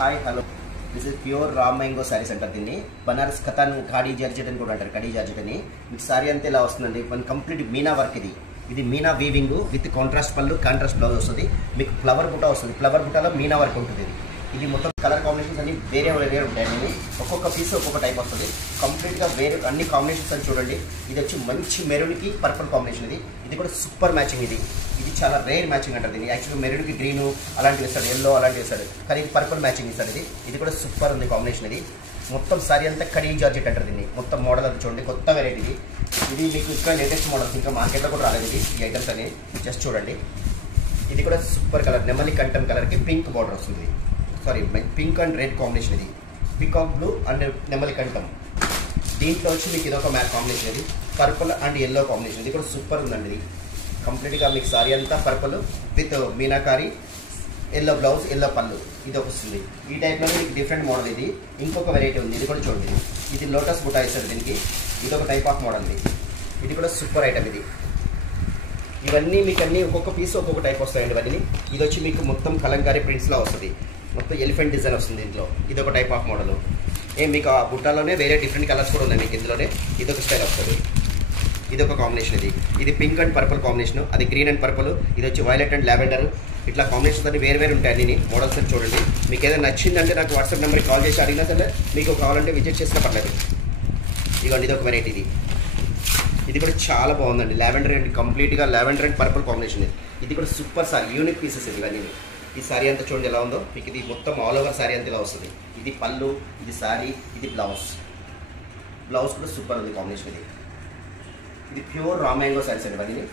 Hi hello this is pure raw mango saris అంటారు దీన్ని. Banaras కథన్ khadi georgette అని కూడా అంటారు. ఖాడీ జార్జెట్ అని మీకు సారీ అంతా ఇలా వస్తుందండి. మన కంప్లీట్ మీనా వర్క్ ఇది మీనా వీవింగ్ విత్ కాంట్రాస్ట్ పళ్ళు, కాంట్రాస్ట్ బ్లౌజ్ వస్తుంది. మీకు ఫ్లవర్ బుట్ట వస్తుంది. ఫ్లవర్ బుట్టలో మీనా వర్క్ ఉంటుంది. ఇది మొత్తం కలర్ కాంబినేషన్స్ అన్ని వేరే వేరే ఉంటాయండి. ఒక్కొక్క పీస్ ఒక్కొక్క టైప్ వస్తుంది. కంప్లీట్గా వేరే అన్ని కాంబినేషన్స్ అని చూడండి. ఇది వచ్చి మంచి మెరూన్కి పర్పుల్ కాంబినేషన్. ఇది కూడా సూపర్ మ్యాచింగ్. ఇది చాలా రేర్ మ్యాచింగ్ అంటారు దీన్ని. యాక్చువల్గా మెరూన్కి గ్రీను అలాంటివి ఇస్తాడు, ఎల్లో అలాంటివి ఇస్తాడు, కానీ ఇది పర్పుల్ మ్యాచింగ్ ఇస్తాడు. ఇది కూడా సూపర్ ఉంది కాంబినేషన్. మొత్తం సారీ అంతా ఖడీ జార్జెట్ అంటారు దీన్ని. మొత్తం మోడల్ అది చూడండి, కొత్త వెరైటీ. ఇది మీకు ఇంకా లేటెస్ట్ మోడల్స్, ఇంకా మార్కెట్లో కూడా రాలేదు ఈ ఐటమ్స్ అని. జస్ట్ చూడండి. ఇది కూడా సూపర్ కలర్, నెమలి కంఠం కలర్కి పింక్ బార్డర్ వస్తుంది. Sorry, pink and red combination. ఇది పికాక్ బ్లూ అండ్ నెమలి కంఠం. దీంట్లో వచ్చి మీకు ఇదొక మ్యాచ్ కాంబినేషన్. ఇది పర్పుల్ అండ్ ఎల్లో కాంబినేషన్. ఇది కూడా సూపర్ ఉందండి. ఇది కంప్లీట్గా మీకు సారీ అంతా purple with meenakari, yellow blouse, yellow పళ్ళు ఇది ఒక వస్తుంది. ఈ టైప్లో మీకు డిఫరెంట్ మోడల్. ఇది ఇంకొక వెరైటీ ఉంది. ఇది కూడా చూడండి. ఇది లోటస్ బుటా ఇస్తారు దీనికి. ఇది ఒక టైప్ ఆఫ్ మోడల్. ఇది కూడా సూపర్ ఐటమ్. ఇవన్నీ మీకు అన్నీ ఒక్కొక్క పీస్ ఒక్కొక్క టైప్ వస్తాయండి ఇవన్నీ. ఇది వచ్చి మీకు మొత్తం కలంకారీ ప్రింట్స్లో వస్తుంది. మొత్తం ఎలిఫెంట్ డిజైన్ వస్తుంది దీంట్లో. ఇది ఒక టైప్ ఆఫ్ మోడల్. మీకు ఆ బుట్టాలోనే వేరే డిఫరెంట్ కలర్స్ కూడా ఉన్నాయి మీకు ఇందులోనే. ఇదొక స్టైల్ వస్తుంది. ఇదొక కాంబినేషన్. ఇది పింక్ అండ్ పర్పుల్ కాంబినేషన్. అది గ్రీన్ అండ్ పర్పుల్. ఇది వచ్చి వైలెట్ అండ్ లావెండర్. ఇట్లా కాంబినేషన్స్ అన్ని వేరు వేరు ఉంటాయి అన్ని మోడల్స్ అని చూడండి. మీకు ఏదైనా నచ్చిందంటే నాకు వాట్సాప్ నెంబర్కి కాల్ చేసి అడిగినా సరే, మీకు కావాలంటే విజిట్ చేసినా పర్లేదు. ఇదిగోండి, ఇదొక వెరైటీ. ఇది కూడా చాలా బాగుందండి. లావెండర్ అండ్ కంప్లీట్గా లావెండర్ అండ్ పర్పుల్ కాంబినేషన్. ఇది కూడా సూపర్ సారీ, యూనిక్ పీసెస్ ఇవన్నీ. ఈ సారీ అంతా చూడండి ఎలా ఉందో మీకు. ఇది మొత్తం ఆల్ ఓవర్ సారీ అంతా ఇలా వస్తుంది. ఇది పళ్ళు, ఇది సారీ, ఇది బ్లౌజ్ కూడా సూపర్ ఉంది కాంబినేషన్. ఇది ప్యూర్ రా మ్యాంగో సారీస్ అండి ఇవన్నీ.